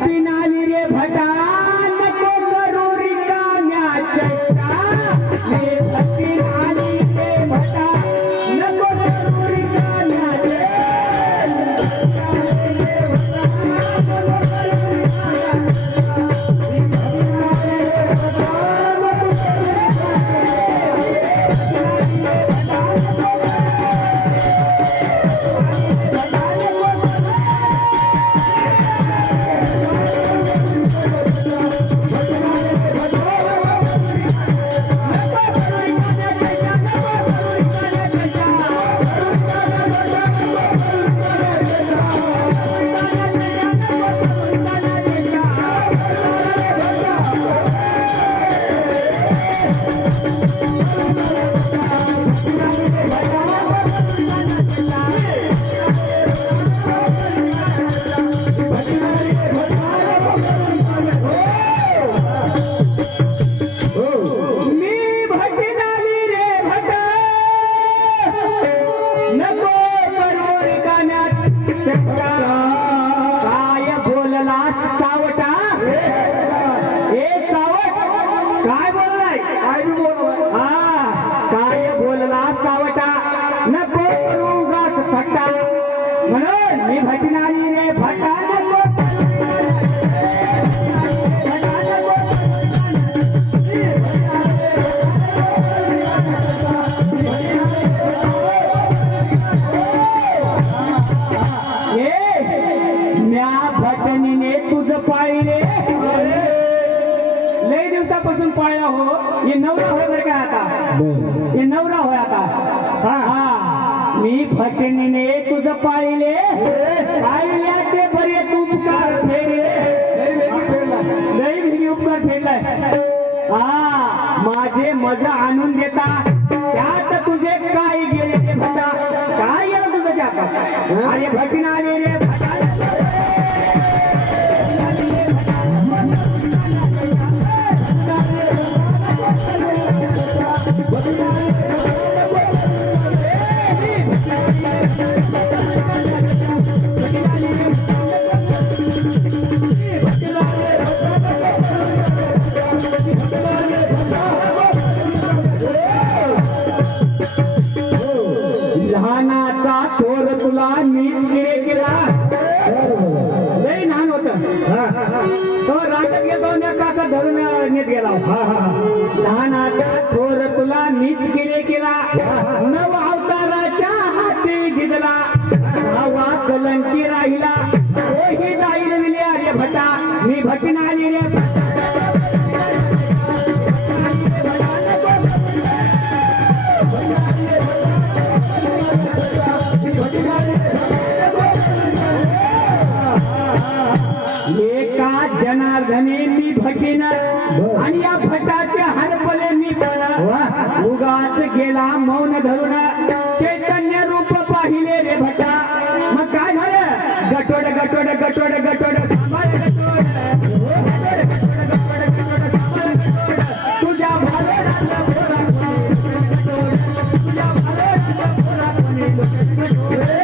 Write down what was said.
भटनाली रे म्हणून मी भटनाली रे भटा नको भटा नको ए म्या भटनीने तुझ पाळले हो. हे नवरा होय बरं का आता? हे नवरा होय आता? हा. मी भटनीने तुझ पाहिले पाहिल्याचे बरे तू उपकार फेरले लय उपकार फेरलाय हा माझे मजा आणून देता. त्यात तुझे काय गेले ते भटा काय गेलं तुझं त्यात अरे भटीना आले रे भटा तो गेलो न काका धरून नेत गेला लहानाचा थोर तुला नीच किरे केला नव अवताराच्या हाती गिजला भावा कलंकी राहिला तोही जाईल विले अरे भटा मी भटनाली रे भटा. एका जनार्दने मी भटीन आणि या भटाचे हरपले मी उगाच गेला मौन धरून चैतन्य रूप पाहिले रे भटा. मग काय झालं? गटोड गटोड गटोड गटोड. सांभाळ गटोड.